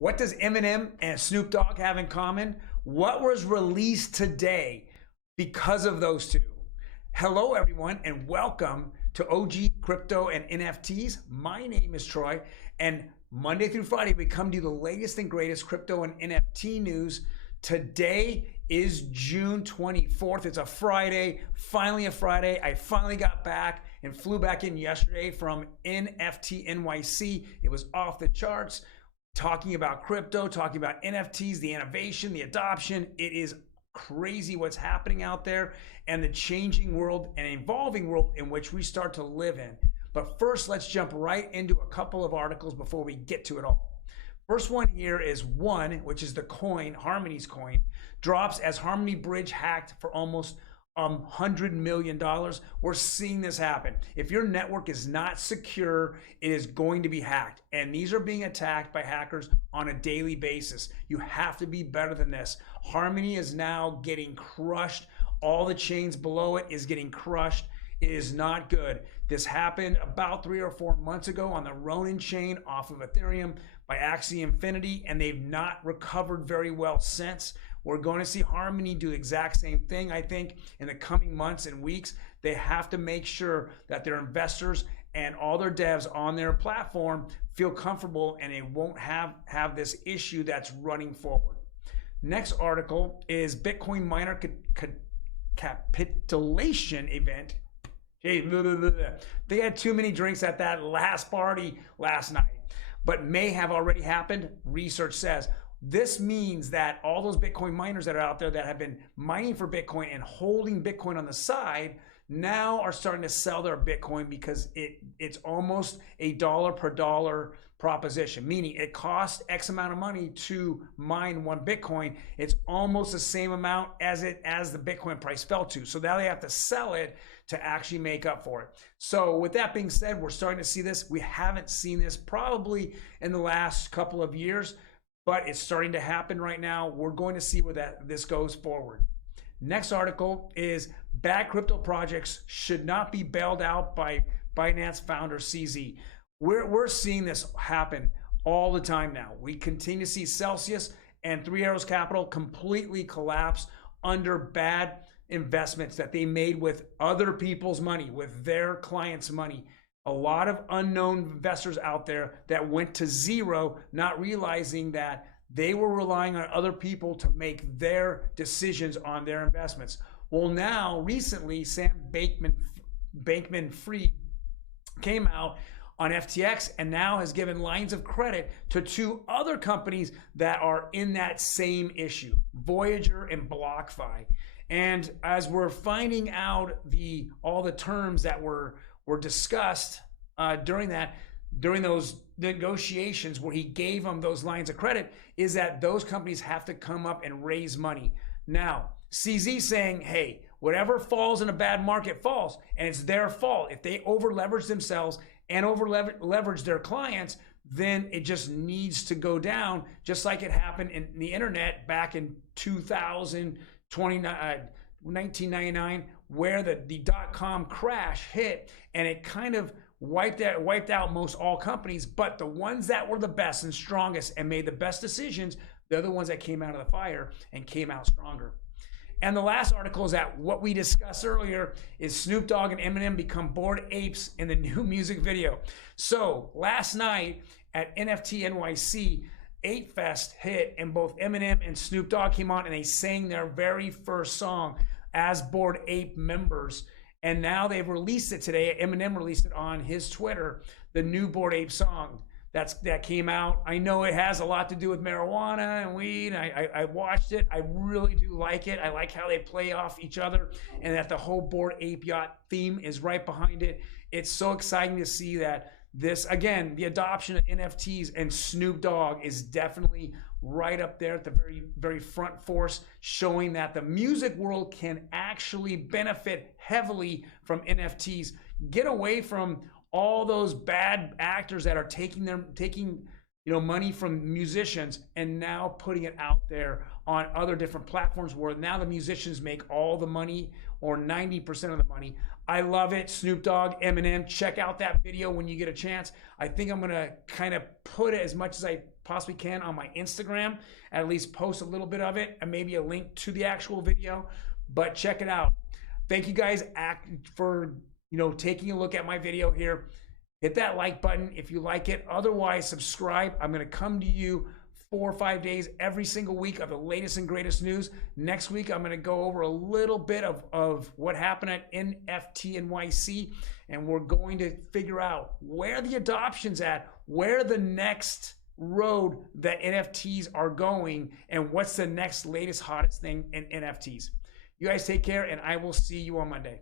What does Eminem and Snoop Dogg have in common? What was released today because of those two? Hello, everyone, and welcome to OG Crypto and NFTs. My name is Troy, and Monday through Friday, we come to you the latest and greatest crypto and NFT news. Today is June 24th. It's a Friday, finally a Friday. I finally got back and flew back in yesterday from NFT NYC. It was off the charts. Talking about crypto, talking about NFTs, the innovation, the adoption. It is crazy what's happening out there and the changing world and evolving world in which we start to live in. But first, let's jump right into a couple of articles before we get to it all. First one here is One, which is the coin, Harmony's coin, drops as Harmony Bridge hacked for almost $100 million. We're seeing this happen. If your network is not secure, it is going to be hacked. And these are being attacked by hackers on a daily basis. You have to be better than this. Harmony is now getting crushed. All the chains below it is getting crushed. It is not good. This happened about 3 or 4 months ago on the Ronin chain off of Ethereum by Axie Infinity, and they've not recovered very well since. We're going to see Harmony do the exact same thing, I think, in the coming months and weeks. They have to make sure that their investors and all their devs on their platform feel comfortable and they won't have this issue that's running forward. Next article is Bitcoin Miner Capitulation Event. Hey, they had too many drinks at that last party last night, but may have already happened, research says. This means that all those Bitcoin miners that are out there that have been mining for Bitcoin and holding Bitcoin on the side now are starting to sell their Bitcoin because it's almost a dollar per dollar proposition, meaning it costs X amount of money to mine one Bitcoin. It's almost the same amount as the Bitcoin price fell to. So now they have to sell it to actually make up for it. So with that being said, we're starting to see this. We haven't seen this probably in the last couple of years, but it's starting to happen right now. We're going to see where this goes forward. Next article is bad crypto projects should not be bailed out by Binance Founder CZ. We're seeing this happen all the time now. We continue to see Celsius and Three Arrows Capital completely collapse under bad investments that they made with other people's money, with their clients' money. A lot of unknown investors out there that went to zero, not realizing that they were relying on other people to make their decisions on their investments. Well, now, recently, Sam Bankman-Fried came out on FTX and now has given lines of credit to 2 other companies that are in that same issue, Voyager and BlockFi. And as we're finding out all the terms that were discussed during those negotiations where he gave them those lines of credit, is that those companies have to come up and raise money. Now, CZ saying, hey, whatever falls in a bad market falls, and it's their fault. If they over leverage themselves and over leverage their clients, then it just needs to go down, just like it happened in the internet back in 1999, where the dot-com crash hit, and it kind of wiped out most all companies, but the ones that were the best and strongest and made the best decisions, they're the ones that came out of the fire and came out stronger. And the last article is that what we discussed earlier is Snoop Dogg and Eminem become Bored Apes in the new music video. So last night at NFT NYC, Ape Fest hit, and both Eminem and Snoop Dogg came on and they sang their very first song as Bored Ape members. And now they've released it today. Eminem released it on his Twitter, the new Bored Ape song that came out. I know it has a lot to do with marijuana and weed. I watched it. I really do like it. I like how they play off each other and that the whole Bored Ape Yacht theme is right behind it. It's so exciting to see that this, again, the adoption of NFTs and Snoop Dogg is definitely right up there at the very, very front force, showing that the music world can actually benefit heavily from NFTs. Get away from all those bad actors that are taking money from musicians and now putting it out there on other different platforms where now the musicians make all the money or 90% of the money. I love it. Snoop Dogg, Eminem, check out that video when you get a chance. I think I'm going to kind of put it as much as I possibly can on my Instagram, at least post a little bit of it and maybe a link to the actual video, but check it out. Thank you guys for taking a look at my video here. Hit that like button if you like it. Otherwise, subscribe. I'm going to come to you 4 or 5 days every single week of the latest and greatest news. Next week, I'm going to go over a little bit of what happened at NFT NYC, and we're going to figure out where the adoption's at, where the next road that NFTs are going, and what's the next latest hottest thing in NFTs. You guys take care, and I will see you on Monday.